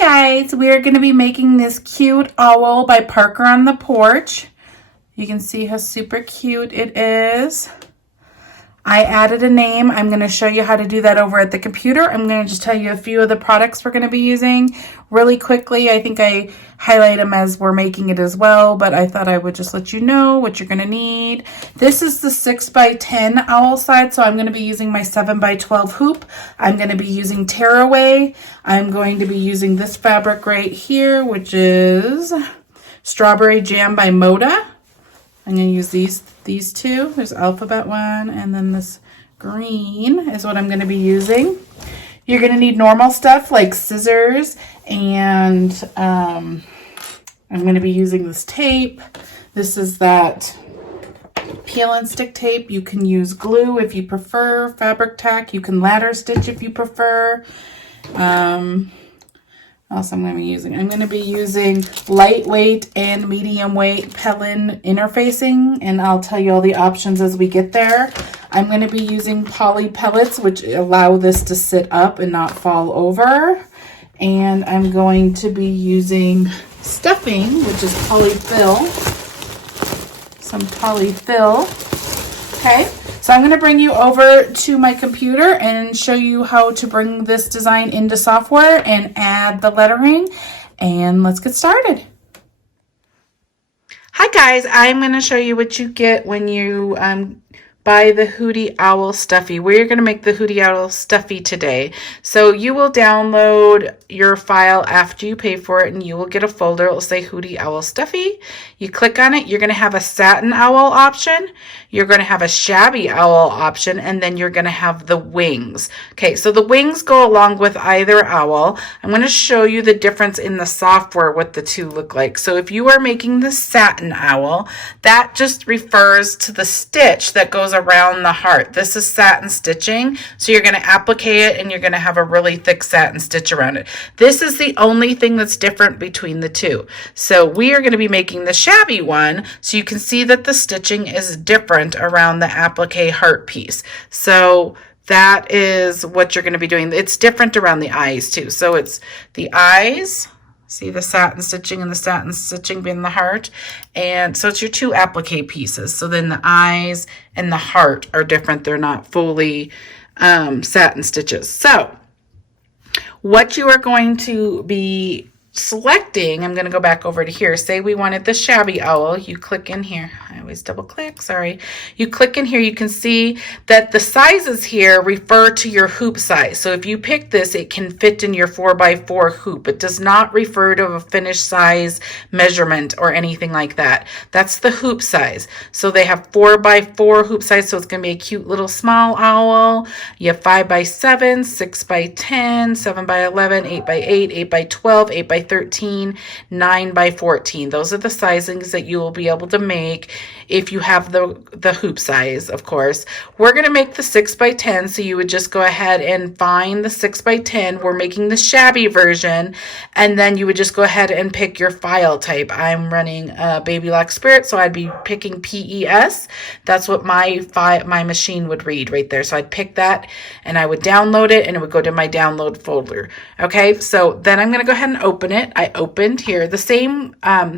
guys, we are going to be making this cute owl by Parker on the Porch. You can see how super cute it is. I added a name. I'm going to show you how to do that over at the computer. I'm going to just tell you a few of the products we're going to be using really quickly. I think I highlight them as we're making it as well, but I thought I would just let you know what you're going to need. This is the 6x10 owl side, so I'm going to be using my 7x12 hoop. I'm going to be using tearaway. I'm going to be using this fabric right here, which is Strawberry Jam by Moda. I'm going to use these two. There's alphabet one, and then this green is what I'm going to be using. You're going to need normal stuff like scissors, and I'm going to be using this tape. This is that peel and stick tape. You can use glue if you prefer, fabric tack. You can ladder stitch if you prefer. Else I'm going to be using. I'm going to be using lightweight and medium weight Pellin interfacing, and I'll tell you all the options as we get there. I'm going to be using poly pellets, which allow this to sit up and not fall over. And I'm going to be using stuffing, which is polyfill. Some polyfill. Okay. So I'm going to bring you over to my computer and show you how to bring this design into software and add the lettering, and let's get started. Hi guys, I'm going to show you what you get when you buy the HOOTIE OWL STUFFIE. We're going to make the HOOTIE OWL STUFFIE today. So you will download your file after you pay for it, and you will get a folder. It will say HOOTIE OWL STUFFIE. You click on it, you're going to have a satin owl option. You're going to have a shabby owl option, and then you're going to have the wings. Okay, so the wings go along with either owl. I'm going to show you the difference in the software, what the two look like. So if you are making the satin owl, that just refers to the stitch that goes around the heart. This is satin stitching, so you're going to applique it, and you're going to have a really thick satin stitch around it. This is the only thing that's different between the two. So we are going to be making the shabby one, so you can see that the stitching is different around the applique heart piece. So that is what you're going to be doing. It's different around the eyes too. So it's the eyes, see the satin stitching and the satin stitching being the heart, and so it's your two applique pieces. So then the eyes and the heart are different. They're not fully satin stitches. So what you are going to be selecting, I'm going to go back over to here. Say we wanted the shabby owl. You click in here. I always double click, sorry. You click in here, you can see that the sizes here refer to your hoop size. So if you pick this, it can fit in your 4x4 hoop. It does not refer to a finished size measurement or anything like that. That's the hoop size. So they have 4x4 hoop size, so it's going to be a cute little small owl. You have 5x7, 6x10, 7x11, 8x8, 8x12, 8x13, 9x14. Those are the sizings that you will be able to make if you have the hoop size, of course. We're going to make the 6x10, so you would just go ahead and find the 6x10. We're making the shabby version, and then you would just go ahead and pick your file type. I'm running Baby Lock Spirit, so I'd be picking PES. That's what my machine would read right there. So I'd pick that, and I would download it, and it would go to my download folder. Okay, so then I'm going to go ahead and open it. I opened here the same,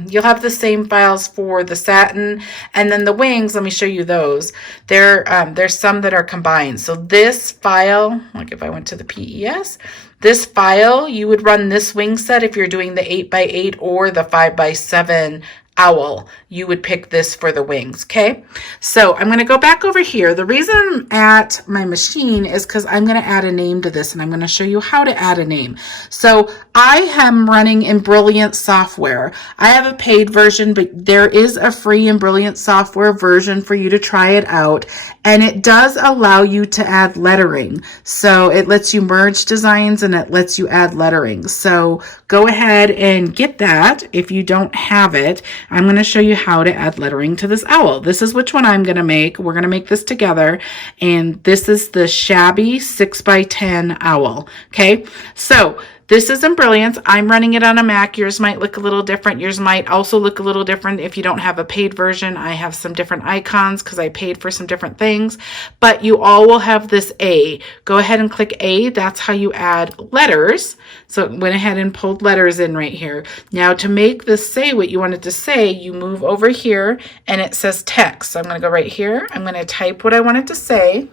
you'll have the same files for the satin, and then the wings. Let me show you those. There's some that are combined. So this file, like if I went to the PES, this file, you would run this wing set if you're doing the 8x8 or the 5x7 owl. You would pick this for the wings. Okay, so I'm going to go back over here. The reason I'm at my machine is because I'm going to add a name to this, and I'm going to show you how to add a name. So I am running Embrilliance software. I have a paid version, but there is a free Embrilliance software version for you to try it out, and it does allow you to add lettering. So it lets you merge designs, and it lets you add lettering. So go ahead and get that if you don't have it. I'm going to show you how to add lettering to this owl. This is which one I'm going to make. We're going to make this together, and this is the shabby 6x10 owl. Okay, so This is Embrilliance. I'm running it on a Mac. Yours might look a little different. Yours might also look a little different if you don't have a paid version. I have some different icons because I paid for some different things, but you all will have this A. Go ahead and click A. That's how you add letters. So it went ahead and pulled letters in right here. Now to make this say what you want it to say, you move over here and it says text. So I'm going to go right here. I'm going to type what I want it to say.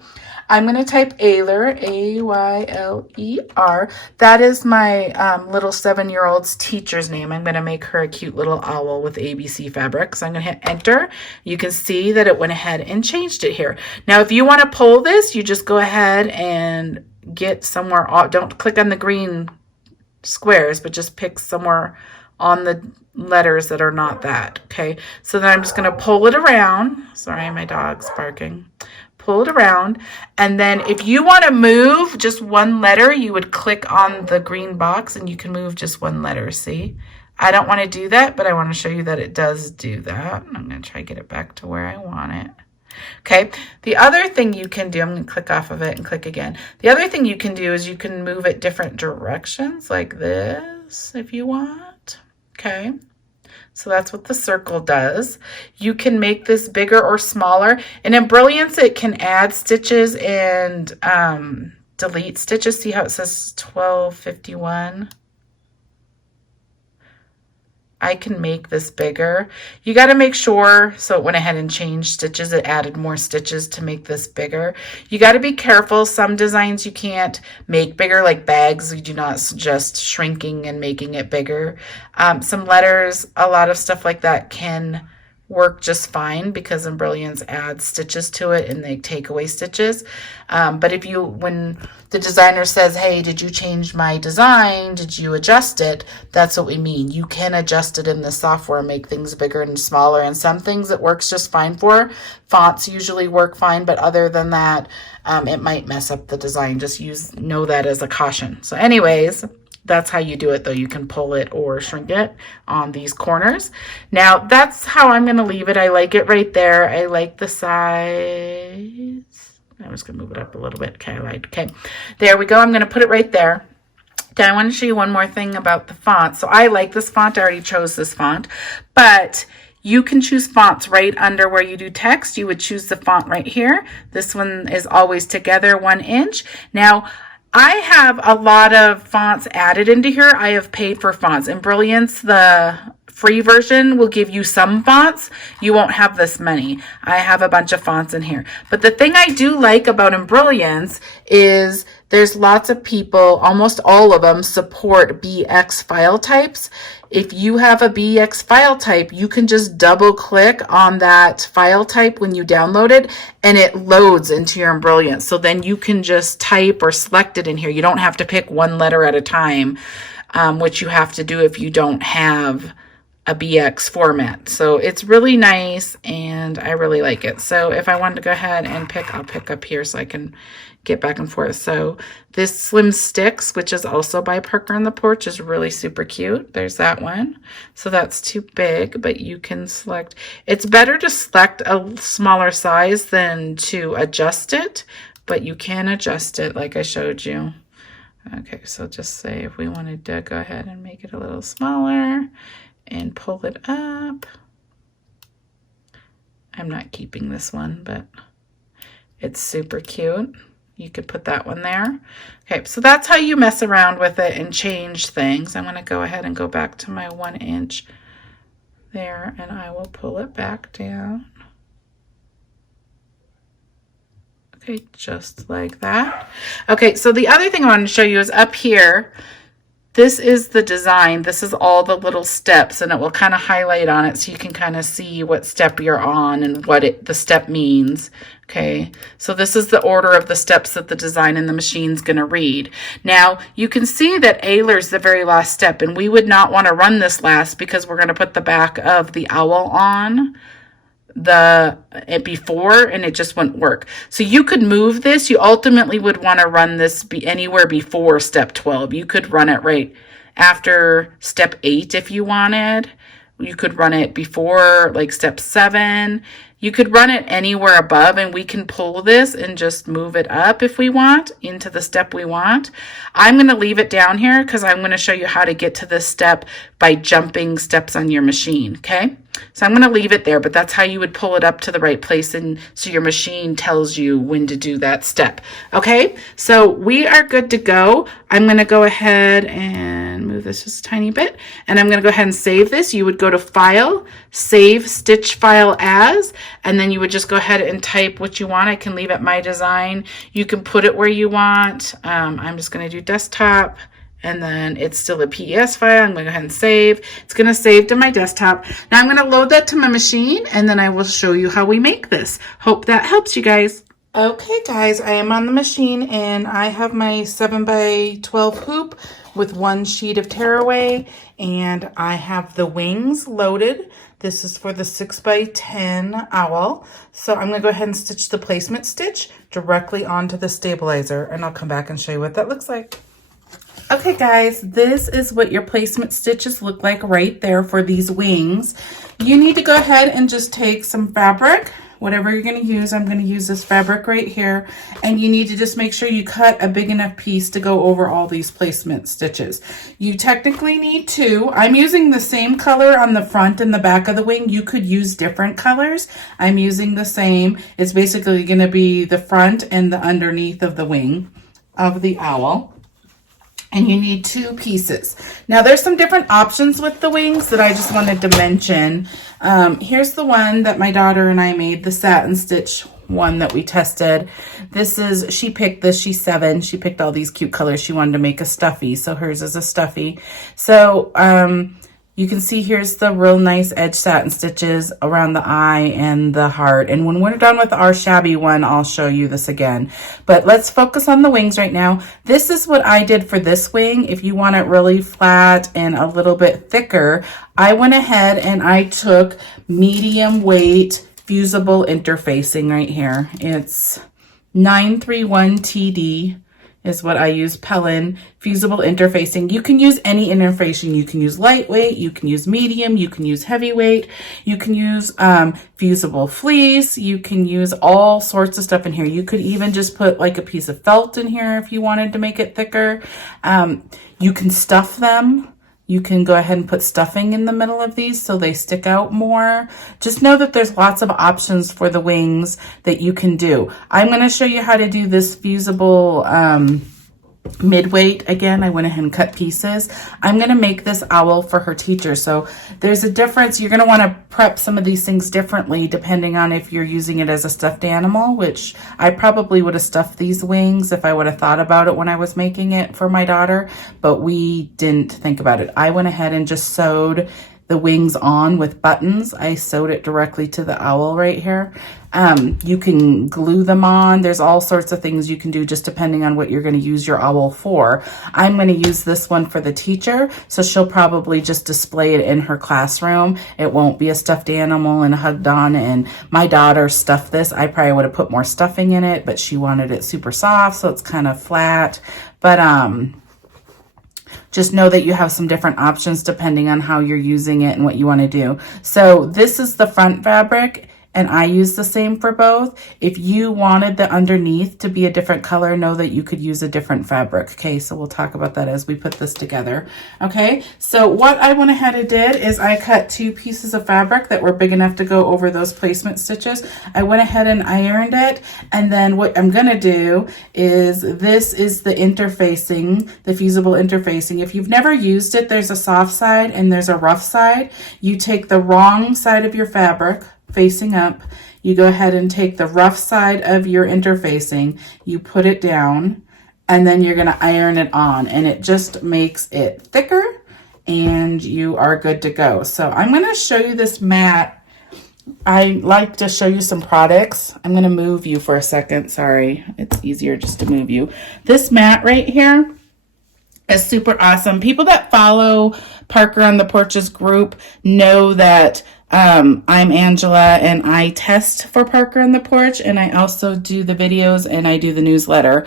I'm going to type Ayler, A-Y-L-E-R. That is my little 7-year-old's teacher's name. I'm going to make her a cute little owl with ABC fabric. So I'm going to hit enter. You can see that it went ahead and changed it here. Now, if you want to pull this, you just go ahead and get somewhere. Don't click on the green squares, but just pick somewhere on the letters that are not that. Okay. So then I'm just going to pull it around. Sorry, my dog's barking. Pull it around, and then if you want to move just one letter, you would click on the green box and you can move just one letter. See, I don't want to do that, but I want to show you that it does do that. I'm going to try to get it back to where I want it. Okay, the other thing you can do, I'm going to click off of it and click again. The other thing you can do is you can move it different directions like this if you want. Okay. So that's what the circle does. You can make this bigger or smaller. In Embrilliance, it can add stitches and delete stitches. See how it says 1251? I can make this bigger. You got to make sure, so it went ahead and changed stitches. It added more stitches to make this bigger. You got to be careful. Some designs you can't make bigger, like bags. We do not suggest shrinking and making it bigger. Some letters, a lot of stuff like that can work just fine because Embrilliance adds stitches to it and they take away stitches. But if you, when the designer says, hey, did you change my design? Did you adjust it? That's what we mean. You can adjust it in the software, make things bigger and smaller. And some things it works just fine for. Fonts usually work fine, but other than that, it might mess up the design. Just know that as a caution. So anyways, that's how you do it though. You can pull it or shrink it on these corners. Now that's how I'm going to leave it. I like it right there. I like the size. I'm just going to move it up a little bit. Okay, there we go. I'm going to put it right there. Then I want to show you one more thing about the font. So I like this font. I already chose this font, but you can choose fonts right under where you do text. You would choose the font right here. This one is always together 1 inch. Now, I have a lot of fonts added into here. I have paid for fonts. Embrilliance, the free version, will give you some fonts. You won't have this many. I have a bunch of fonts in here. But the thing I do like about Embrilliance is there's lots of people, almost all of them, support BX file types. If you have a BX file type, you can just double click on that file type when you download it and it loads into your Embrilliance. So then you can just type or select it in here. You don't have to pick one letter at a time, which you have to do if you don't have a BX format. So it's really nice and I really like it. So if I wanted to go ahead and pick, I'll pick up here so I can get back and forth. So this Slim Sticks, which is also by Parker on the Porch, is really super cute. There's that one. So that's too big, but you can select. It's better to select a smaller size than to adjust it, but you can adjust it like I showed you. Okay, so just say if we wanted to go ahead and make it a little smaller and pull it up. I'm not keeping this one, but it's super cute. You could put that one there. Okay, so that's how you mess around with it and change things. I'm going to go ahead and go back to my 1 inch there, and I will pull it back down. Okay, just like that. Okay, so the other thing I want to show you is up here. This is the design. This is all the little steps, and it will kind of highlight on it so you can kind of see what step you're on and what the step means. Okay, so this is the order of the steps that the design in the machine's going to read. Now, you can see that Ayler is the very last step, and we would not want to run this last because we're going to put the back of the owl on before, and it just wouldn't work. So you could move this. You ultimately would want to run this anywhere before step 12. You could run it right after step 8 if you wanted. You could run it before like step 7. You could run it anywhere above, and we can pull this and just move it up if we want into the step we want. I'm going to leave it down here because I'm going to show you how to get to this step by jumping steps on your machine, okay? So I'm going to leave it there, but that's how you would pull it up to the right place, and so your machine tells you when to do that step, okay? So we are good to go. I'm going to go ahead and move this just a tiny bit, and I'm going to go ahead and save this. You would go to File, Save Stitch File As, and then you would just go ahead and type what you want. I can leave it My Design. You can put it where you want. I'm just going to do Desktop. And then it's still a PES file. I'm going to go ahead and save. It's going to save to my desktop. Now I'm going to load that to my machine, and then I will show you how we make this. Hope that helps you guys. Okay guys, I am on the machine, and I have my 7x12 hoop with 1 sheet of tearaway, and I have the wings loaded. This is for the 6x10 owl. So I'm going to go ahead and stitch the placement stitch directly onto the stabilizer, and I'll come back and show you what that looks like. Okay guys, this is what your placement stitches look like right there for these wings. You need to go ahead and just take some fabric, whatever you're going to use. I'm going to use this fabric right here, and you need to just make sure you cut a big enough piece to go over all these placement stitches. You technically need 2. I'm using the same color on the front and the back of the wing. You could use different colors. I'm using the same. It's basically going to be the front and the underneath of the wing of the owl. And you need 2 pieces. Now there's some different options with the wings that I just wanted to mention. Here's the one that my daughter and I made, the satin stitch one that we tested. This is, she picked this, she's 7. She picked all these cute colors. She wanted to make a stuffie, so hers is a stuffie. So you can see here's the real nice edge satin stitches around the eye and the heart. And when we're done with our shabby one, I'll show you this again. But let's focus on the wings right now. This is what I did for this wing. If you want it really flat and a little bit thicker, I went ahead and I took medium weight fusible interfacing right here. It's 931 TD. Is what I use, Pellin fusible interfacing. You can use any interfacing. You can use lightweight, you can use medium, you can use heavyweight, you can use fusible fleece, you can use all sorts of stuff in here. You could even just put like a piece of felt in here if you wanted to make it thicker. You can stuff them. You can go ahead and put stuffing in the middle of these so they stick out more. Just know that there's lots of options for the wings that you can do. I'm going to show you how to do this fusible mid-weight. Again, I went ahead and cut pieces. I'm going to make this owl for her teacher. So there's a difference. You're going to want to prep some of these things differently depending on if you're using it as a stuffed animal, which I probably would have stuffed these wings if I would have thought about it when I was making it for my daughter, but we didn't think about it. I went ahead and just sewed the wings on with buttons. I sewed it directly to the owl right here. You can glue them on. There's all sorts of things you can do just depending on what you're going to use your owl for. I'm going to use this one for the teacher, so she'll probably just display it in her classroom. It won't be a stuffed animal and hugged on. And my daughter stuffed this. I probably would have put more stuffing in it, but she wanted it super soft, so it's kind of flat. But just know that you have some different options depending on how you're using it and what you want to do. So this is the front fabric, and I use the same for both. If you wanted the underneath to be a different color, know that you could use a different fabric. Okay, so we'll talk about that as we put this together. Okay, so what I went ahead and did is I cut 2 pieces of fabric that were big enough to go over those placement stitches. I went ahead and ironed it, and then what I'm gonna do is, this is the interfacing, the fusible interfacing. If you've never used it, there's a soft side and there's a rough side. You take the wrong side of your fabric, facing up, you go ahead and take the rough side of your interfacing, you put it down, and then you're going to iron it on, and it just makes it thicker, and you are good to go. So I'm going to show you this mat. I like to show you some products. I'm going to move you for a second. Sorry, it's easier just to move you. This mat right here is super awesome. People that follow Parker on the Porch's group know that I'm Angela, and I test for Parker on the Porch, and I also do the videos and I do the newsletter.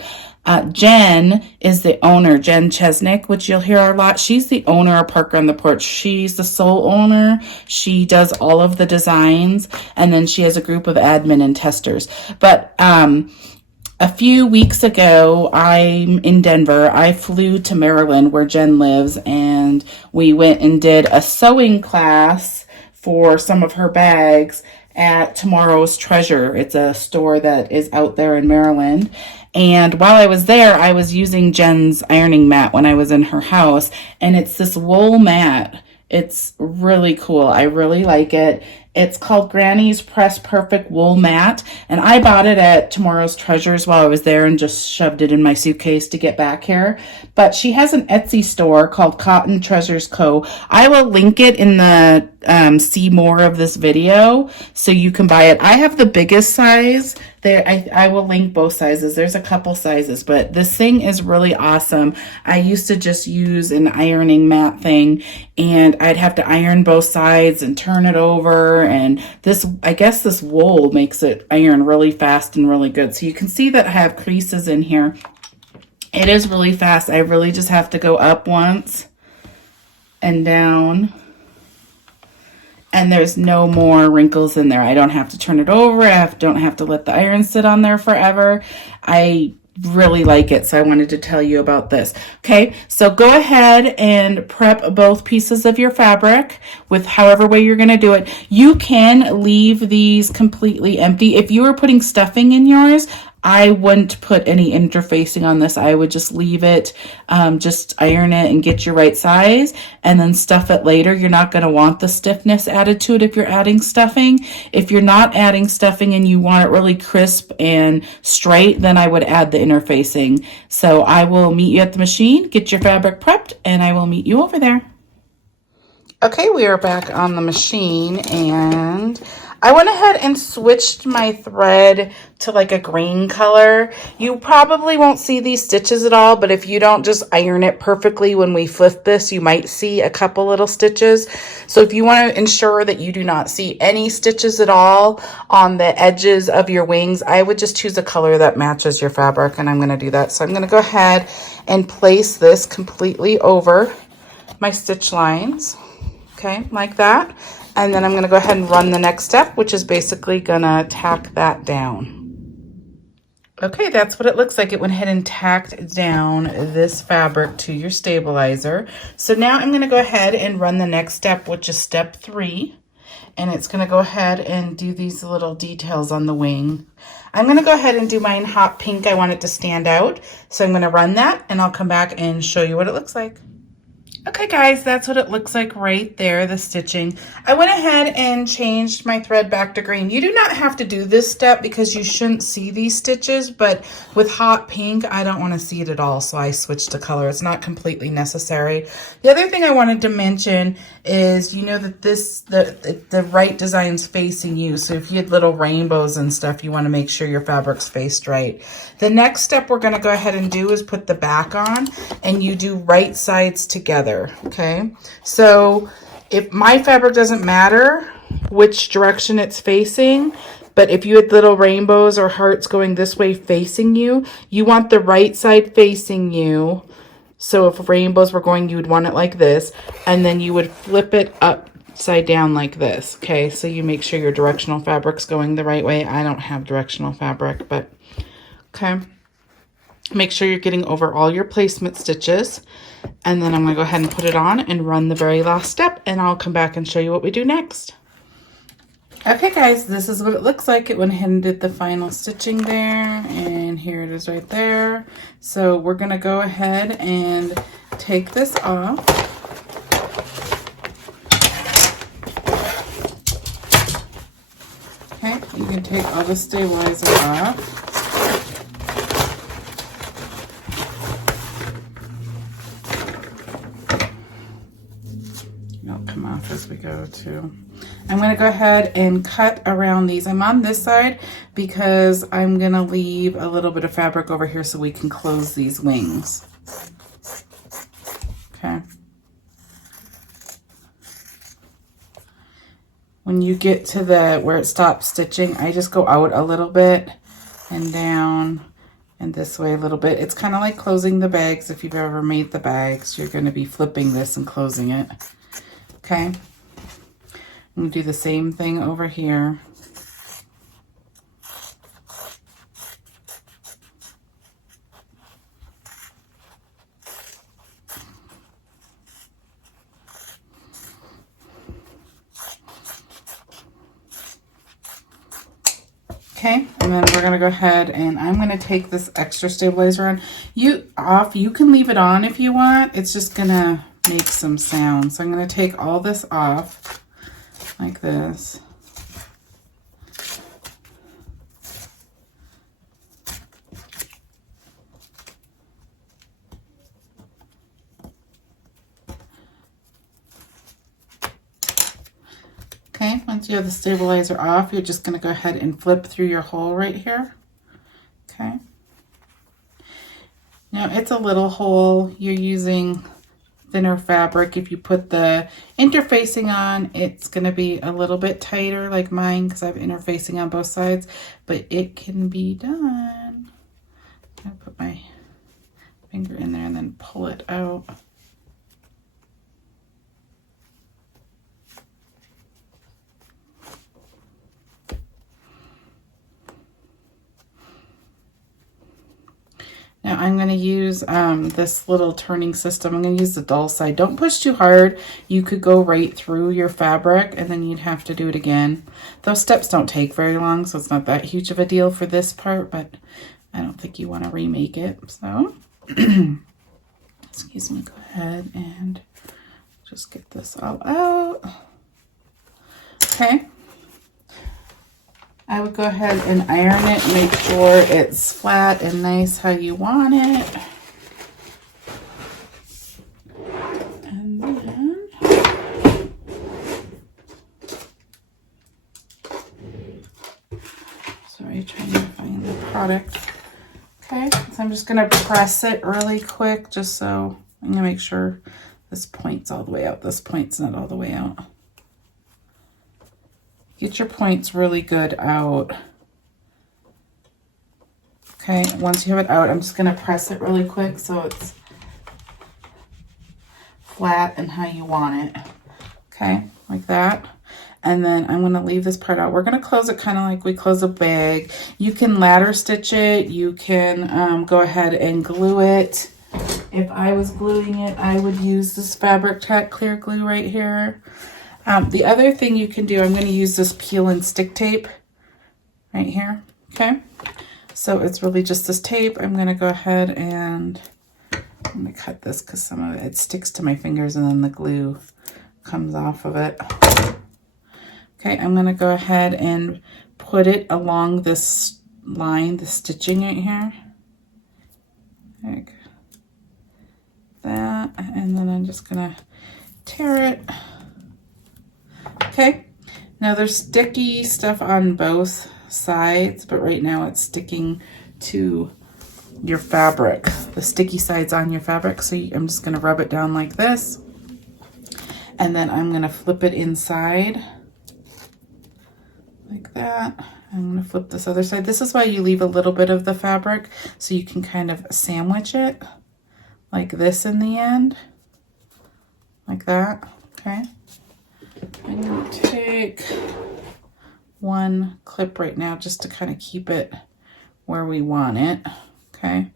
Jen is the owner, Jen Chesnick, which you'll hear a lot. She's the owner of Parker on the Porch. She's the sole owner. She does all of the designs, and then she has a group of admin and testers. But a few weeks ago, I'm in Denver. I flew to Maryland where Jen lives, and we went and did a sewing class for some of her bags at Tomorrow's Treasure. It's a store that is out there in Maryland. And while I was there, I was using Jen's ironing mat when I was in her house, and it's this wool mat. It's really cool. I really like it. It's called Granny's Press Perfect Wool Mat, and I bought it at Tomorrow's Treasures while I was there and just shoved it in my suitcase to get back here. But she has an Etsy store called Cotton Treasures Co. I will link it in the see more of this video so you can buy it. I have the biggest size there. I will link both sizes. There's a couple sizes, but this thing is really awesome. I used to just use an ironing mat thing, and I'd have to iron both sides and turn it over, and this, I guess this wool makes it iron really fast and really good. So you can see that I have creases in here. It is really fast. I really just have to go up once and down, and there's no more wrinkles in there. I don't have to turn it over. Don't have to let the iron sit on there forever. I really like it, so I wanted to tell you about this. Okay, so go ahead and prep both pieces of your fabric with however way you're going to do it. You can leave these completely empty. If you were putting stuffing in yours, I wouldn't put any interfacing on this. I would just leave it, just iron it and get your right size, and then stuff it later. You're not going to want the stiffness added to it if you're adding stuffing. If you're not adding stuffing and you want it really crisp and straight, then I would add the interfacing. So I will meet you at the machine, get your fabric prepped, and I will meet you over there. Okay, we are back on the machine, and I went ahead and switched my thread to like a green color. You probably won't see these stitches at all, but if you don't just iron it perfectly when we flip this, you might see a couple little stitches. So if you want to ensure that you do not see any stitches at all on the edges of your wings, I would just choose a color that matches your fabric, and I'm going to do that. So I'm going to go ahead and place this completely over my stitch lines. Okay, like that. And then I'm going to go ahead and run the next step, which is basically going to tack that down. Okay, that's what it looks like. It went ahead and tacked down this fabric to your stabilizer. So now I'm going to go ahead and run the next step, which is step 3. And it's going to go ahead and do these little details on the wing. I'm going to go ahead and do mine hot pink. I want it to stand out. So I'm going to run that, and I'll come back and show you what it looks like. Okay guys, that's what it looks like right there, the stitching. I went ahead and changed my thread back to green. You do not have to do this step because you shouldn't see these stitches, but with hot pink, I don't want to see it at all, so I switched to color. It's not completely necessary. The other thing I wanted to mention is, you know that the right design's facing you, so if you had little rainbows and stuff, you want to make sure your fabric's faced right. The next step we're going to go ahead and do is put the back on, and you do right sides together. Okay, so if my fabric doesn't matter which direction it's facing, but if you had little rainbows or hearts going this way facing you, you want the right side facing you. So if rainbows were going, you would want it like this, and then you would flip it upside down like this. Okay, so you make sure your directional fabric's going the right way. I don't have directional fabric, but okay. Make sure you're getting over all your placement stitches. And then I'm going to go ahead and put it on and run the very last step, and I'll come back and show you what we do next. Okay guys, this is what it looks like. It went ahead and did the final stitching there, and here it is right there. So we're going to go ahead and take this off. Okay, you can take all the stabilizer off. Come off as we go too. I'm going to go ahead and cut around these. I'm on this side because I'm going to leave a little bit of fabric over here so we can close these wings. Okay. When you get to where it stops stitching, I just go out a little bit and down and this way a little bit. It's kind of like closing the bags. If you've ever made the bags, you're going to be flipping this and closing it. Okay. I'm going to do the same thing over here. Okay, and then we're going to go ahead and I'm going to take this extra stabilizer on. You can leave it on if you want. It's just going to make some sound. So I'm going to take all this off like this. Okay, once you have the stabilizer off, you're just going to go ahead and flip through your hole right here. Okay. Now it's a little hole. You're using thinner fabric. If you put the interfacing on, it's going to be a little bit tighter like mine because I have interfacing on both sides, but it can be done. I'm going to put my finger in there and then pull it out. Now I'm going to use this little turning system. I'm going to use the dull side. Don't push too hard. You could go right through your fabric and then you'd have to do it again. Those steps don't take very long, so it's not that huge of a deal for this part, but I don't think you want to remake it. So, excuse me, go ahead and just get this all out. Okay. I would go ahead and iron it, make sure it's flat and nice how you want it. And then, sorry, trying to find the product. Okay, so I'm just gonna press it really quick just so I'm gonna make sure this point's all the way out. This point's not all the way out. Get your points really good out. Okay, once you have it out, I'm just gonna press it really quick so it's flat and how you want it. Okay, like that. And then I'm gonna leave this part out. We're gonna close it kind of like we close a bag. You can ladder stitch it. You can go ahead and glue it. If I was gluing it, I would use this Fabric Tac clear glue right here. The other thing you can do, I'm going to use this peel and stick tape right here. Okay, so it's really just this tape. I'm going to go ahead and I'm going to cut this because some of it sticks to my fingers and then the glue comes off of it. Okay, I'm going to go ahead and put it along this line, the stitching right here. Like that, and then I'm just going to tear it. Okay, now there's sticky stuff on both sides, but right now it's sticking to your fabric. The sticky side's on your fabric, so I'm just going to rub it down like this. And then I'm going to flip it inside like that. I'm going to flip this other side. This is why you leave a little bit of the fabric, so you can kind of sandwich it like this in the end. Like that, okay? I'm going to take one clip right now just to kind of keep it where we want it. Okay.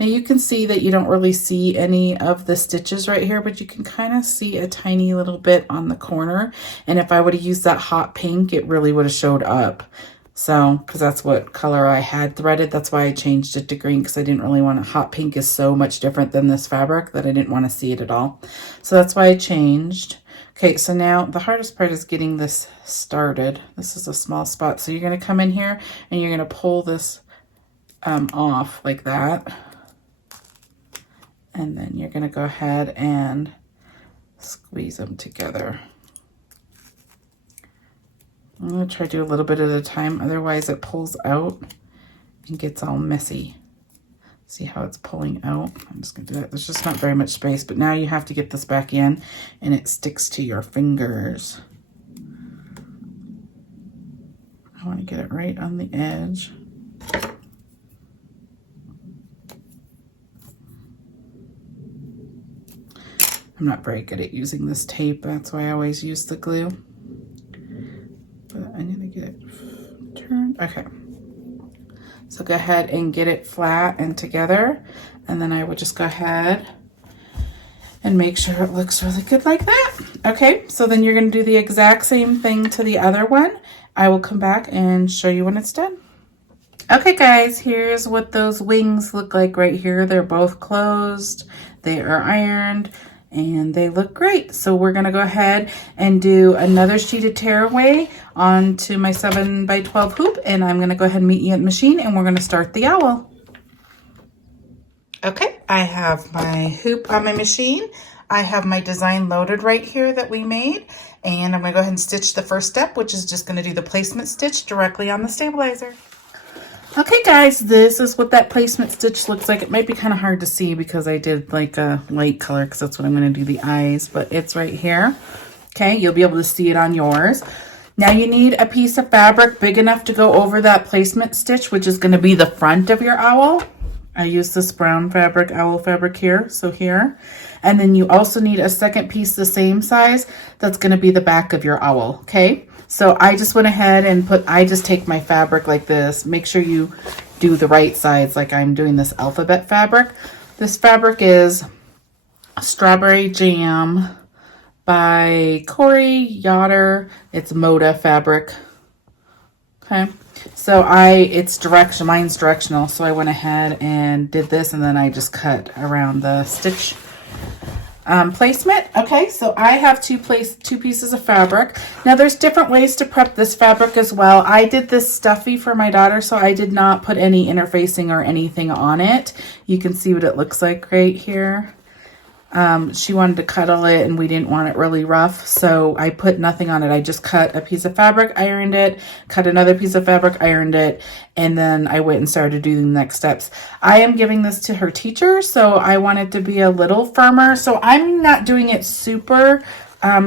Now you can see that you don't really see any of the stitches right here, but you can kind of see a tiny little bit on the corner. And if I would have used that hot pink, it really would have showed up. So, because that's what color I had threaded. That's why I changed it to green, because I didn't really want to. Hot pink is so much different than this fabric that I didn't want to see it at all. So that's why I changed. Okay, so now the hardest part is getting this started. This is a small spot. So you're going to come in here and you're going to pull this off like that. And then you're going to go ahead and squeeze them together. I'm going to try to do a little bit at a time, otherwise it pulls out and gets all messy. See how it's pulling out? I'm just going to do that. There's just not very much space, but now you have to get this back in and it sticks to your fingers. I want to get it right on the edge. I'm not very good at using this tape. That's why I always use the glue. But I'm gonna get it turned. Okay. So go ahead and get it flat and together. And then I will just go ahead and make sure it looks really good like that. Okay, so then you're gonna do the exact same thing to the other one. I will come back and show you when it's done. Okay guys, here's what those wings look like right here. They're both closed, they are ironed, and they look great. So we're gonna go ahead and do another sheet of tearaway onto my 7x12 hoop, and I'm gonna go ahead and meet you at the machine, and we're gonna start the owl. Okay, I have my hoop on my machine. I have my design loaded right here that we made, and I'm gonna go ahead and stitch the first step, which is just gonna do the placement stitch directly on the stabilizer. Okay guys, this is what that placement stitch looks like. It might be kind of hard to see because I did like a light color because that's what I'm gonna do the eyes, but it's right here. Okay, you'll be able to see it on yours. Now you need a piece of fabric big enough to go over that placement stitch, which is gonna be the front of your owl. I use this brown fabric, owl fabric here, so here. And then you also need a second piece the same size that's gonna be the back of your owl, okay? So I just went ahead and I just take my fabric like this. Make sure you do the right sides like I'm doing this alphabet fabric. This fabric is Strawberry Jam by Corey Yoder. It's Moda fabric, okay? So mine's directional, so I went ahead and did this, and then I just cut around the stitch placement. Okay, so I have two pieces of fabric. Now there's different ways to prep this fabric as well. I did this stuffy for my daughter, so I did not put any interfacing or anything on it. You can see what it looks like right here. She wanted to cuddle it and we didn't want it really rough, so I put nothing on it. I just cut a piece of fabric, ironed it, cut another piece of fabric, ironed it, and then I went and started doing the next steps. I am giving this to her teacher, so I want it to be a little firmer, so I'm not doing it super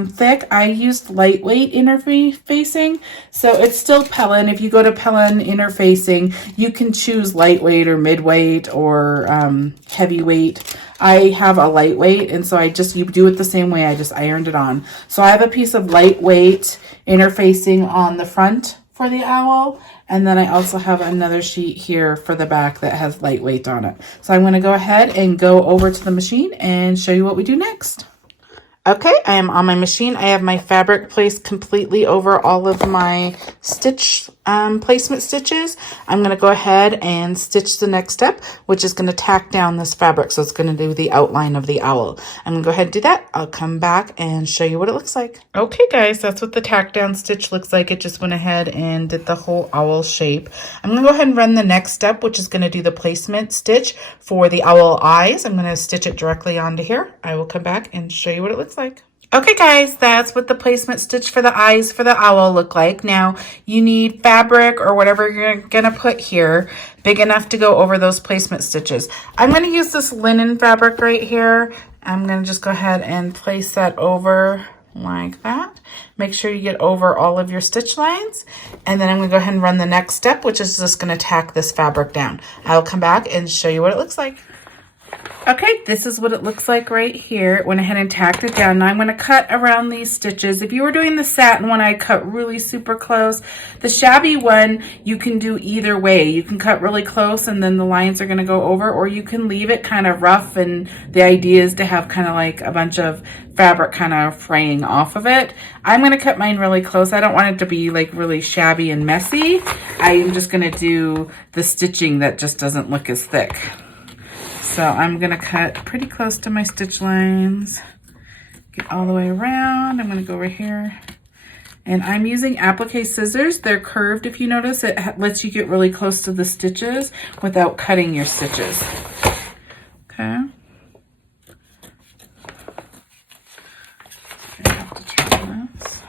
thick. I used lightweight interfacing, so it's still Pellin. If you go to Pellin interfacing, you can choose lightweight or midweight or heavyweight. I have a lightweight, and so you do it the same way. I just ironed it on. So I have a piece of lightweight interfacing on the front for the owl, and then I also have another sheet here for the back that has lightweight on it. So I'm going to go ahead and go over to the machine and show you what we do next. Okay, I am on my machine. I have my fabric placed completely over all of my stitch placement stitches. I'm going to go ahead and stitch the next step, which is going to tack down this fabric. So it's going to do the outline of the owl. I'm going to go ahead and do that. I'll come back and show you what it looks like. Okay guys, that's what the tack down stitch looks like. It just went ahead and did the whole owl shape. I'm going to go ahead and run the next step, which is going to do the placement stitch for the owl eyes. I'm going to stitch it directly onto here. I will come back and show you what it looks like. Okay guys, that's what the placement stitch for the eyes for the owl look like. Now you need fabric or whatever you're gonna put here big enough to go over those placement stitches. I'm gonna use this linen fabric right here. I'm gonna just go ahead and place that over like that. Make sure you get over all of your stitch lines, and then I'm gonna go ahead and run the next step, which is just gonna tack this fabric down. I'll come back and show you what it looks like. Okay, this is what it looks like right here. It went ahead and tacked it down. Now I'm going to cut around these stitches. If you were doing the satin one, I cut really super close. The shabby one, you can do either way. You can cut really close and then the lines are going to go over, or you can leave it kind of rough, and the idea is to have kind of like a bunch of fabric kind of fraying off of it. I'm going to cut mine really close. I don't want it to be like really shabby and messy. I'm just going to do the stitching that just doesn't look as thick. So I'm going to cut pretty close to my stitch lines, get all the way around. I'm going to go over here, and I'm using applique scissors. They're curved. If you notice, it lets you get really close to the stitches without cutting your stitches. Okay. I have to turn this.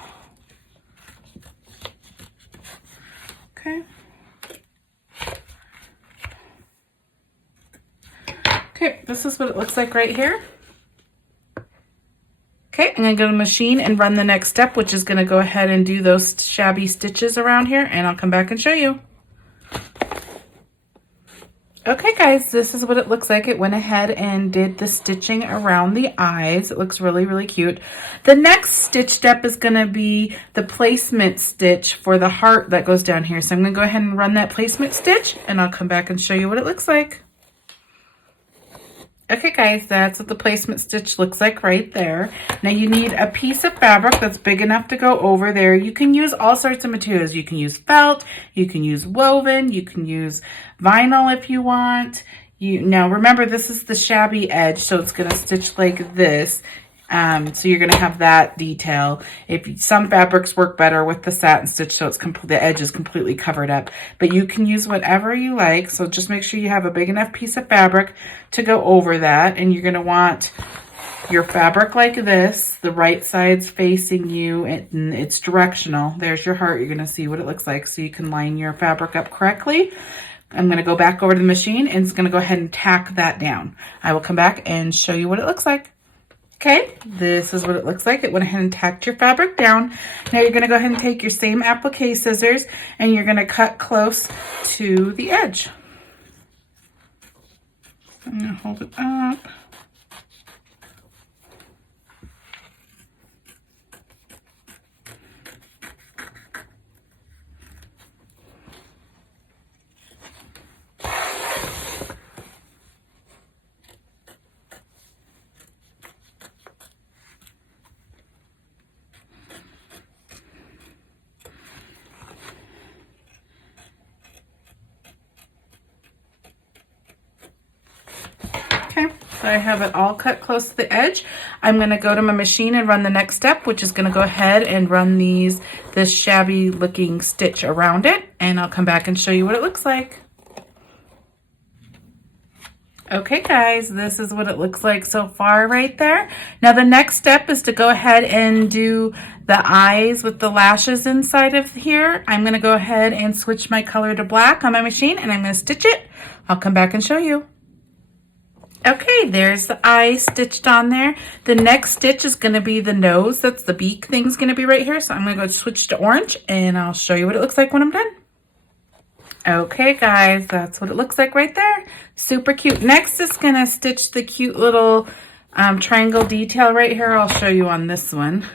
Okay. Okay, this is what it looks like right here. Okay, I'm going to go to the machine and run the next step, which is going to go ahead and do those shabby stitches around here, and I'll come back and show you. Okay guys, this is what it looks like. It went ahead and did the stitching around the eyes. It looks really, really cute. The next stitch step is gonna be the placement stitch for the heart that goes down here. So I'm gonna go ahead and run that placement stitch and I'll come back and show you what it looks like. Okay guys, that's what the placement stitch looks like right there. Now you need a piece of fabric that's big enough to go over there. You can use all sorts of materials. You can use felt, you can use woven, you can use vinyl if you want. Now remember, this is the shabby edge, so it's gonna stitch like this. So you're gonna have that detail. Some fabrics work better with the satin stitch, so the edge is completely covered up. But you can use whatever you like. So just make sure you have a big enough piece of fabric to go over that, and you're gonna want your fabric like this. The right side's facing you, and it's directional. There's your heart. You're gonna see what it looks like, so you can line your fabric up correctly. I'm gonna go back over to the machine, and it's gonna go ahead and tack that down. I will come back and show you what it looks like. Okay, this is what it looks like. It went ahead and tacked your fabric down. Now you're gonna go ahead and take your same applique scissors and you're gonna cut close to the edge. I'm gonna hold it up. Okay, so I have it all cut close to the edge. I'm going to go to my machine and run the next step, which is going to go ahead and run this shabby looking stitch around it, and I'll come back and show you what it looks like. Okay guys, this is what it looks like so far right there. Now the next step is to go ahead and do the eyes with the lashes inside of here. I'm going to go ahead and switch my color to black on my machine, and I'm going to stitch it. I'll come back and show you. Okay, there's the eye stitched on there. The next stitch is going to be the nose. That's the beak thing's going to be right here. So I'm going to go switch to orange, and I'll show you what it looks like when I'm done. Okay guys, that's what it looks like right there. Super cute. Next is going to stitch the cute little triangle detail right here. I'll show you on this one.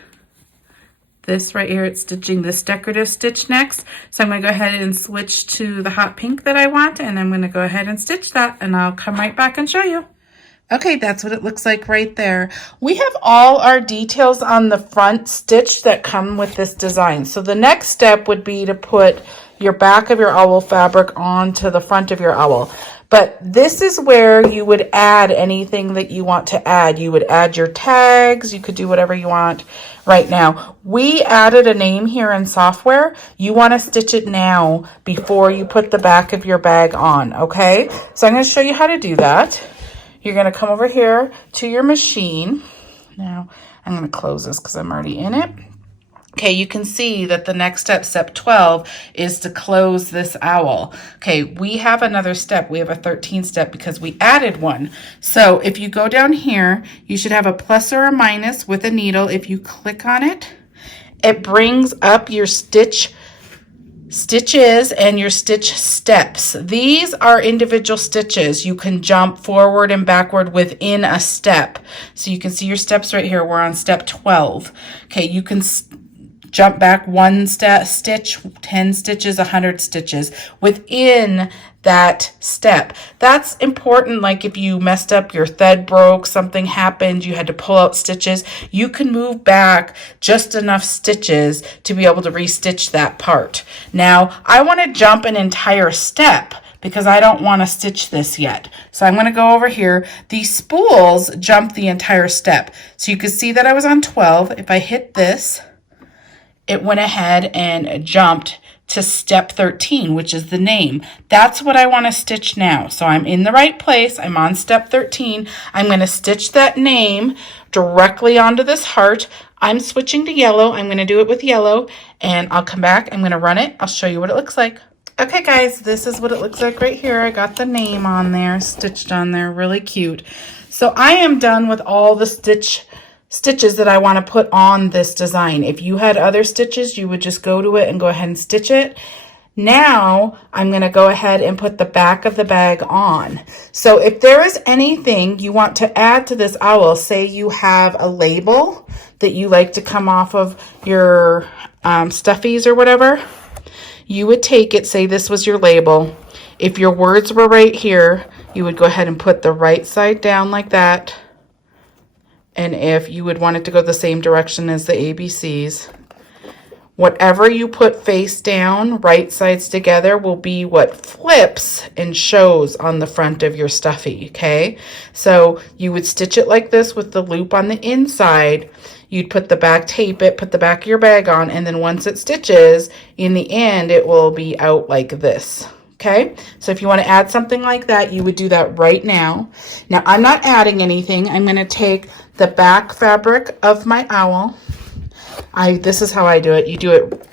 This right here, it's stitching this decorative stitch next. So I'm going to go ahead and switch to the hot pink that I want, and I'm going to go ahead and stitch that, and I'll come right back and show you. Okay, that's what it looks like right there. We have all our details on the front stitch that come with this design. So the next step would be to put your back of your owl fabric onto the front of your owl. But this is where you would add anything that you want to add. You would add your tags. You could do whatever you want right now. We added a name here in software. You want to stitch it now before you put the back of your bag on, okay? So I'm going to show you how to do that. You're going to come over here to your machine. Now, I'm going to close this because I'm already in it. Okay, you can see that the next step, step 12, is to close this owl. Okay, we have another step. We have a 13 step because we added one. So if you go down here, you should have a plus or a minus with a needle. If you click on it, it brings up your stitches and your stitch steps. These are individual stitches. You can jump forward and backward within a step. So you can see your steps right here. We're on step 12. Okay, you can jump back one stitch, 10 stitches, 100 stitches within that step. That's important. Like if you messed up, your thread broke, something happened, you had to pull out stitches, you can move back just enough stitches to be able to restitch that part. Now, I want to jump an entire step because I don't want to stitch this yet. So I'm going to go over here. These spools jump the entire step. So you can see that I was on 12. If I hit this, it went ahead and jumped to step 13, which is the name. That's what I want to stitch now. So I'm in the right place. I'm on step 13. I'm going to stitch that name directly onto this heart. I'm switching to yellow. I'm going to do it with yellow, and I'll come back. I'm going to run it. I'll show you what it looks like. Okay, guys, this is what it looks like right here. I got the name on there, stitched on there, really cute. So I am done with all the stitches that I want to put on this design. If you had other stitches, you would just go to it and go ahead and stitch it. Now I'm going to go ahead and put the back of the bag on. So if there is anything you want to add to this owl, say you have a label that you like to come off of your stuffies or whatever, you would take it, say this was your label. If your words were right here, you would go ahead and put the right side down like that. And if you would want it to go the same direction as the ABCs, whatever you put face down, right sides together, will be what flips and shows on the front of your stuffy, okay? So you would stitch it like this with the loop on the inside. You'd put the back, tape it, put the back of your bag on, and then once it stitches, in the end, it will be out like this, okay? So if you want to add something like that, you would do that right now. Now, I'm not adding anything. I'm going to take the back fabric of my owl. This is how I do it. You do it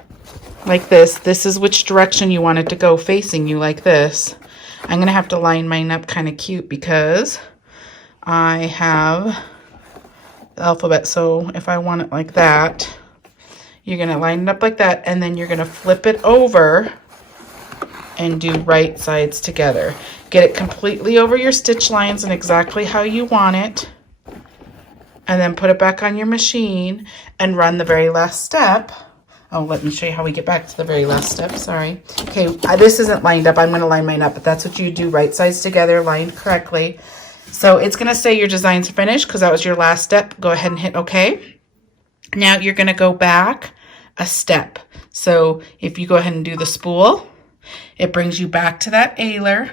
like this. This is which direction you want it to go, facing you like this. I'm going to have to line mine up kind of cute because I have the alphabet. So if I want it like that, you're going to line it up like that, and then you're going to flip it over and do right sides together. Get it completely over your stitch lines and exactly how you want it. And then put it back on your machine and run the very last step. Oh, let me show you how we get back to the very last step. Sorry. Okay, this isn't lined up. I'm going to line mine up, but that's what you do. Right sides together, lined correctly. So it's going to say your design's finished because that was your last step. Go ahead and hit OK. Now you're going to go back a step. So if you go ahead and do the spool, it brings you back to that ailer.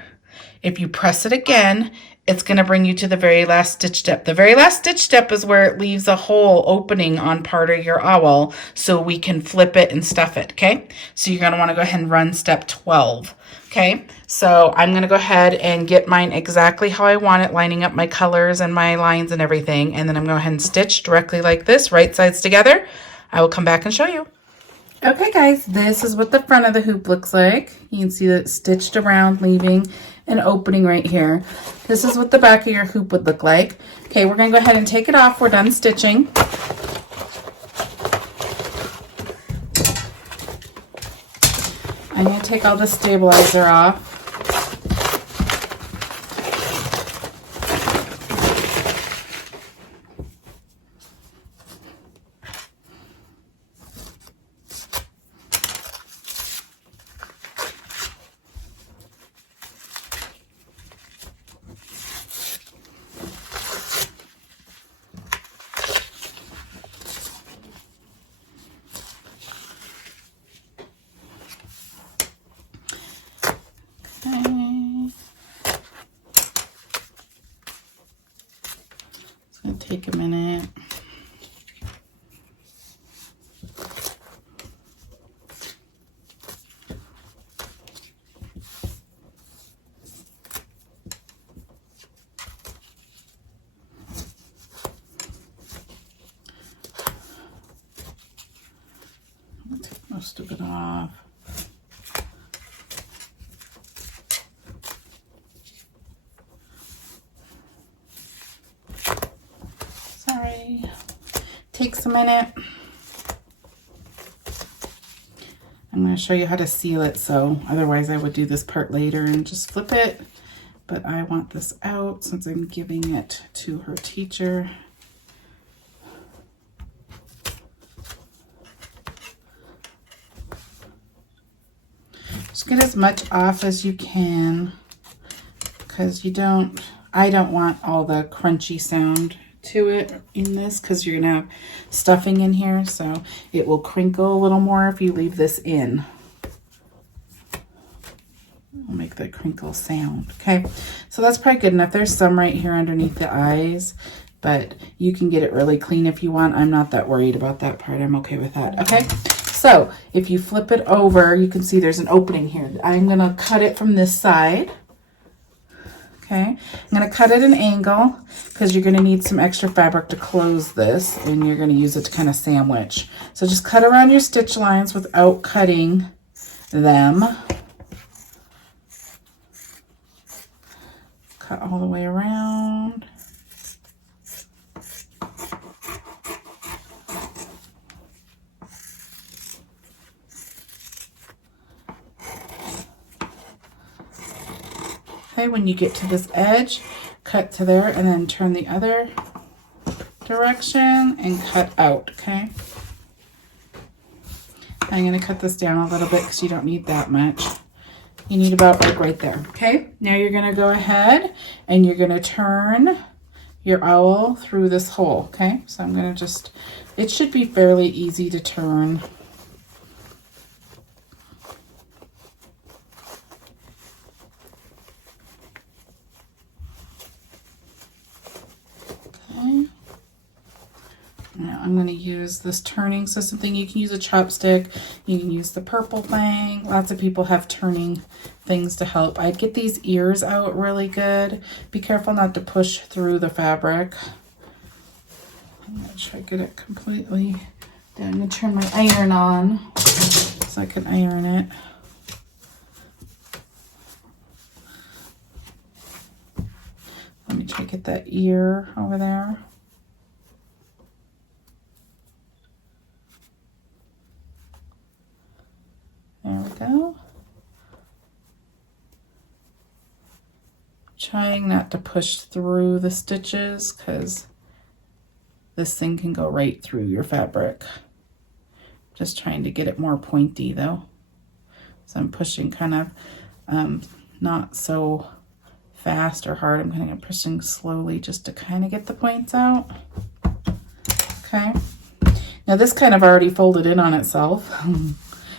If you press it again, it's going to bring you to the very last stitch step. The very last stitch step is where it leaves a hole opening on part of your owl so we can flip it and stuff it, okay? So you're going to want to go ahead and run step 12, okay? So I'm going to go ahead and get mine exactly how I want it, lining up my colors and my lines and everything, and then I'm going to go ahead and stitch directly like this, right sides together. I will come back and show you. Okay guys, this is what the front of the hoop looks like. You can see that it's stitched around, leaving an opening right here. This is what the back of your hoop would look like. Okay, we're going to go ahead and take it off. We're done stitching. I'm going to take all the stabilizer off. Take a minute. I'll take most of it off. Sorry, takes a minute. I'm going to show you how to seal it, so otherwise I would do this part later and just flip it, but I want this out since I'm giving it to her teacher. Just get as much off as you can because I don't want all the crunchy sound to it in this because you're gonna have stuffing in here, so it will crinkle a little more if you leave this in. I'll make that crinkle sound. Okay, so that's probably good enough. There's some right here underneath the eyes, but you can get it really clean if you want. I'm not that worried about that part. I'm okay with that. Okay, so if you flip it over, you can see there's an opening here. I'm gonna cut it from this side. Okay, I'm going to cut at an angle because you're going to need some extra fabric to close this, and you're going to use it to kind of sandwich. So just cut around your stitch lines without cutting them. Cut all the way around. Okay, when you get to this edge, cut to there and then turn the other direction and cut out, okay? I'm going to cut this down a little bit because you don't need that much. You need about like right there, okay? Now you're going to go ahead and you're going to turn your owl through this hole, okay? So I'm going to just, it should be fairly easy to turn. Okay. Now I'm going to use this turning system thing. You can use a chopstick. You can use the purple thing. Lots of people have turning things to help. I'd get these ears out really good. Be careful not to push through the fabric. I'm going to try to get it completely down. I'm going to turn my iron on so I can iron it. Let me try to get that ear over there. There we go. Trying not to push through the stitches because this thing can go right through your fabric. Just trying to get it more pointy though. So I'm pushing kind of not so fast or hard. I'm kind of pushing slowly just to kind of get the points out. Okay. Now this kind of already folded in on itself.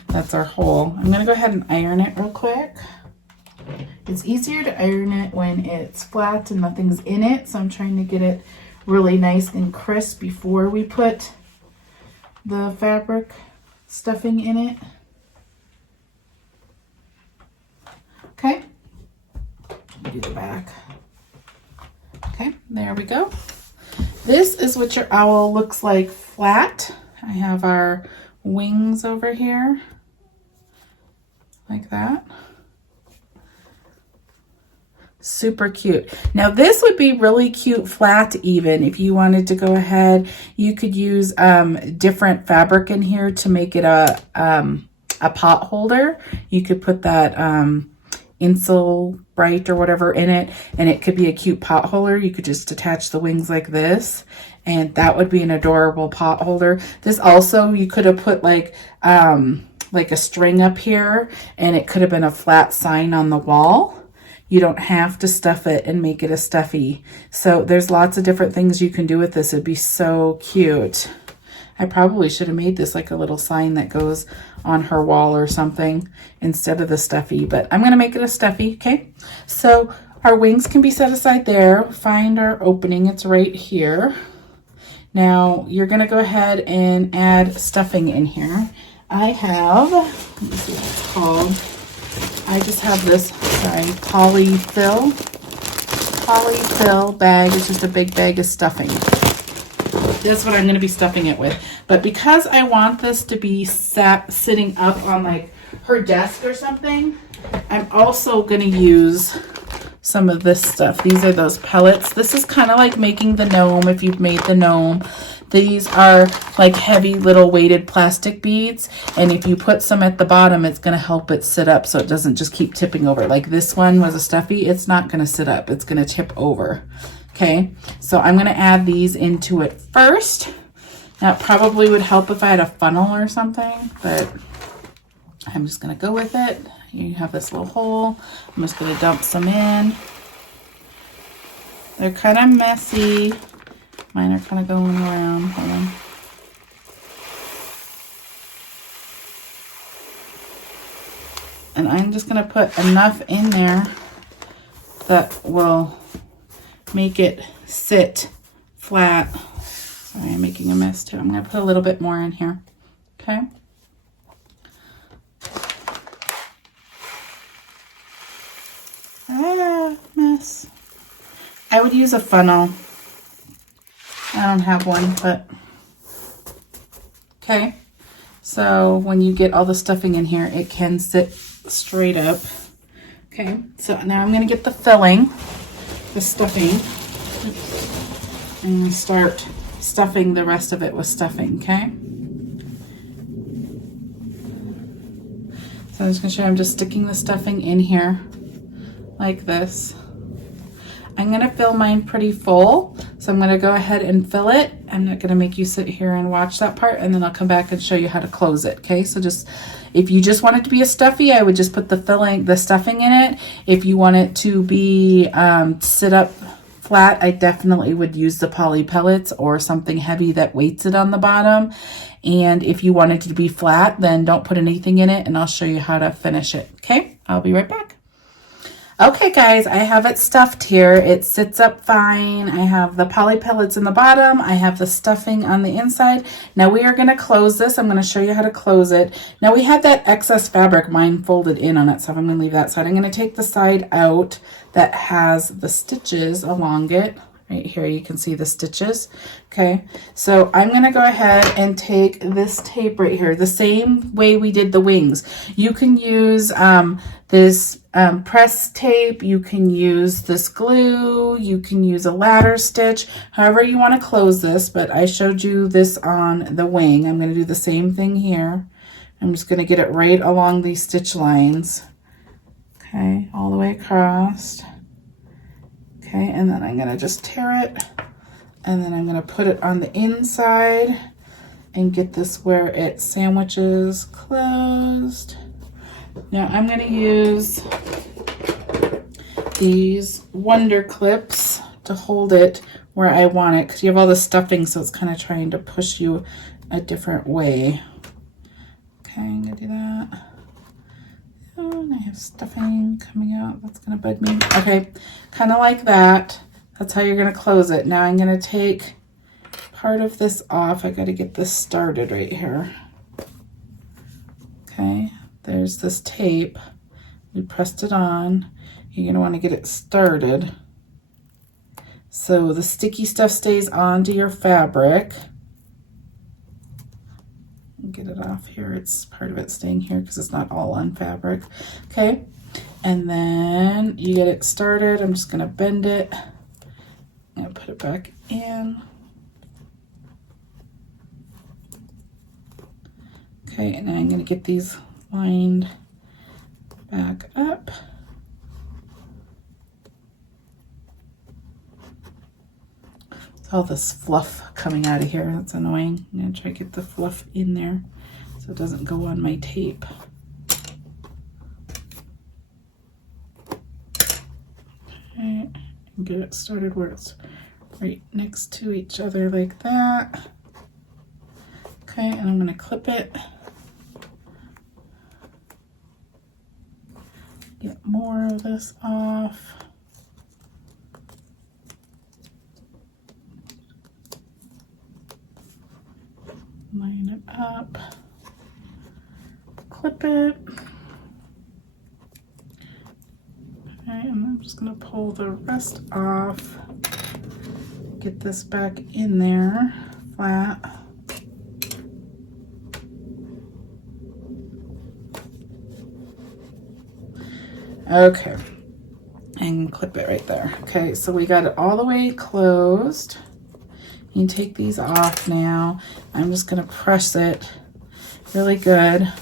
That's our hole. I'm going to go ahead and iron it real quick. It's easier to iron it when it's flat and nothing's in it. So I'm trying to get it really nice and crisp before we put the fabric stuffing in it. Okay. Do the back. Okay, there we go. This is what your owl looks like flat. I have our wings over here. Like that. Super cute. Now this would be really cute flat even if you wanted to go ahead. You could use different fabric in here to make it a pot holder. You could put that Embroidery or whatever in it and it could be a cute pot holder. You could just attach the wings like this and that would be an adorable pot holder. This also, you could have put like a string up here and it could have been a flat sign on the wall. You don't have to stuff it and make it a stuffy. So there's lots of different things you can do with this. It'd be so cute. I probably should have made this like a little sign that goes on her wall or something instead of the stuffy, but I'm going to make it a stuffy, okay? So our wings can be set aside there. Find our opening. It's right here. Now you're going to go ahead and add stuffing in here. I have, let me see what it's called. I just have this, polyfill bag. It's just a big bag of stuffing. That's what I'm going to be stuffing it with. But because I want this to be sitting up on like her desk or something, I'm also going to use some of this stuff. These are those pellets. This is kind of like making the gnome if you've made the gnome. These are like heavy little weighted plastic beads, and if you put some at the bottom, it's going to help it sit up so it doesn't just keep tipping over. Like this one was a stuffy, it's not going to sit up, it's going to tip over. Okay, so I'm going to add these into it first. Now it probably would help if I had a funnel or something, but I'm just going to go with it. You have this little hole. I'm just going to dump some in. They're kind of messy. Mine are kind of going around. Hold on. And I'm just going to put enough in there that will make it sit flat. Sorry, I'm making a mess too. I'm going to put a little bit more in here. Okay. Mess. I would use a funnel. I don't have one, but okay. So when you get all the stuffing in here, it can sit straight up. Okay, so now I'm going to get the filling, the stuffing. I'm going to start stuffing the rest of it with stuffing, okay? So I'm just going to show you, I'm just sticking the stuffing in here like this. I'm gonna fill mine pretty full, so I'm gonna go ahead and fill it. I'm not gonna make you sit here and watch that part, and then I'll come back and show you how to close it, okay? So just, if you just want it to be a stuffy, I would just put the stuffing in it. If you want it to be sit up flat, I definitely would use the poly pellets or something heavy that weights it on the bottom. And if you want it to be flat, then don't put anything in it, and I'll show you how to finish it, okay? I'll be right back. Okay guys, I have it stuffed here. It sits up fine. I have the poly pellets in the bottom. I have the stuffing on the inside. Now we are going to close this. I'm going to show you how to close it. Now we had that excess fabric, mine folded in on it, so I'm going to leave that side. I'm going to take the side out that has the stitches along it. Right here you can see the stitches. Okay, so I'm going to go ahead and take this tape right here, the same way we did the wings. You can use this press tape, you can use this glue, you can use a ladder stitch, however you want to close this, but I showed you this on the wing. I'm going to do the same thing here. I'm just going to get it right along these stitch lines. Okay, all the way across. Okay, and then I'm going to just tear it, and then I'm going to put it on the inside and get this where it sandwiches closed. Now I'm going to use these Wonder Clips to hold it where I want it, because you have all the stuffing, so it's kind of trying to push you a different way. Okay, I'm going to do that. Oh, and I have stuffing coming out. That's going to bug me. Okay, kind of like that. That's how you're going to close it. Now I'm going to take part of this off. I got to get this started right here. Okay, there's this tape. We pressed it on. You're going to want to get it started so the sticky stuff stays onto your fabric. Get it off here. It's part of it staying here because it's not all on fabric. Okay, and then you get it started. I'm just going to bend it. I'm going to put it back in. Okay, and then I'm going to get these lined back up. All this fluff coming out of here. That's annoying. I'm going to try to get the fluff in there so it doesn't go on my tape. Okay, and get it started where it's right next to each other like that. Okay, and I'm going to clip it. Get more of this off. Line it up, clip it. Okay, and I'm just going to pull the rest off, get this back in there flat. Okay, and clip it right there. Okay, so we got it all the way closed. You can take these off now. I'm just going to press it really good.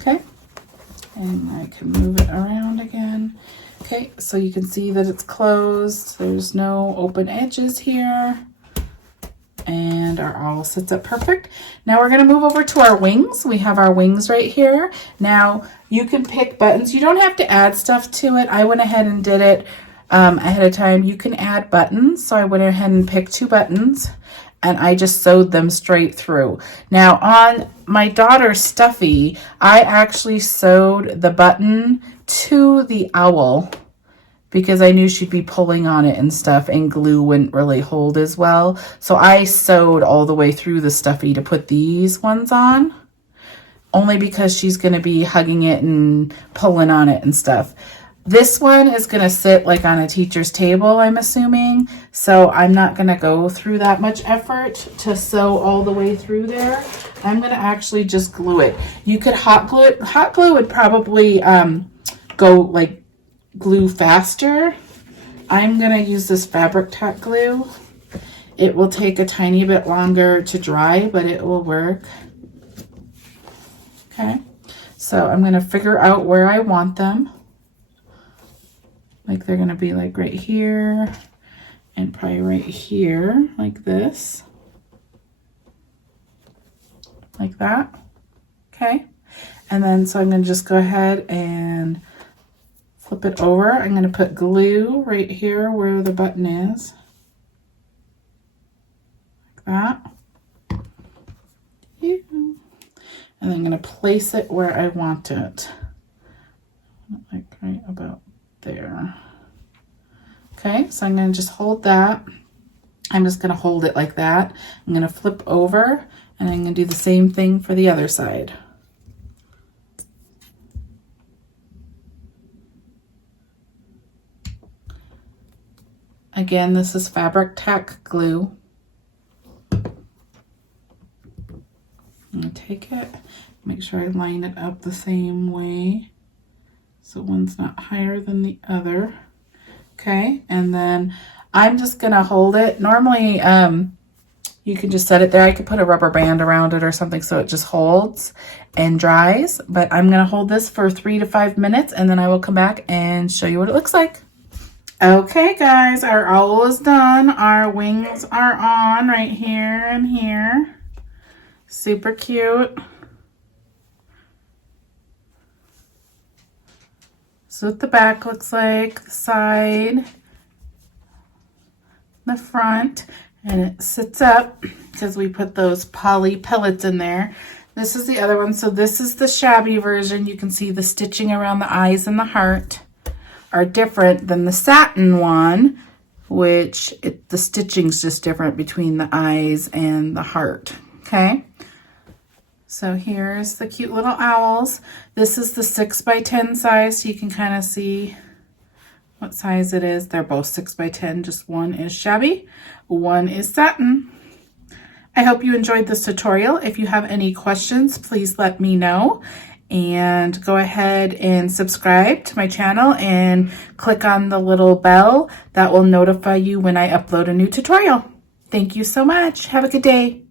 Okay, and I can move it around again. Okay, so you can see that it's closed. There's no open edges here. And our owl sits up perfect. Now we're going to move over to our wings. We have our wings right here. Now you can pick buttons. You don't have to add stuff to it. I went ahead and did it ahead of time. You can add buttons. So I went ahead and picked 2 buttons and I just sewed them straight through. Now on my daughter's stuffy, I actually sewed the button to the owl because I knew she'd be pulling on it and stuff, and glue wouldn't really hold as well. So I sewed all the way through the stuffy to put these ones on, only because she's gonna be hugging it and pulling on it and stuff. This one is gonna sit like on a teacher's table, I'm assuming. So I'm not gonna go through that much effort to sew all the way through there. I'm gonna actually just glue it. You could hot glue it. Hot glue would probably go like glue faster. I'm gonna use this fabric tack glue. It will take a tiny bit longer to dry, but it will work. Okay, So I'm going to figure out where I want them. Like they're going to be like right here and probably right here, like this. Like that. Okay. And then so I'm going to just go ahead and flip it over. I'm going to put glue right here where the button is. Like that. And then I'm going to place it where I want it. Like right about there. Okay, so I'm going to just hold that. I'm just going to hold it like that. I'm going to flip over and I'm going to do the same thing for the other side. Again, this is fabric tack glue. I'm going to take it, make sure I line it up the same way so one's not higher than the other. Okay, and then I'm just going to hold it. Normally, you can just set it there. I could put a rubber band around it or something so it just holds and dries. But I'm going to hold this for 3 to 5 minutes and then I will come back and show you what it looks like. Okay, guys, our owl is done. Our wings are on right here and here. Super cute. So what the back looks like, the side, the front, and it sits up because we put those poly pellets in there. This is the other one. So this is the shabby version. You can see the stitching around the eyes and the heart are different than the satin one, which the stitching's just different between the eyes and the heart. Okay. So here's the cute little owls. This is the 6x10 size, so you can kind of see what size it is. They're both 6x10, just one is shabby, one is satin. I hope you enjoyed this tutorial. If you have any questions, please let me know. And go ahead and subscribe to my channel and click on the little bell that will notify you when I upload a new tutorial. Thank you so much. Have a good day.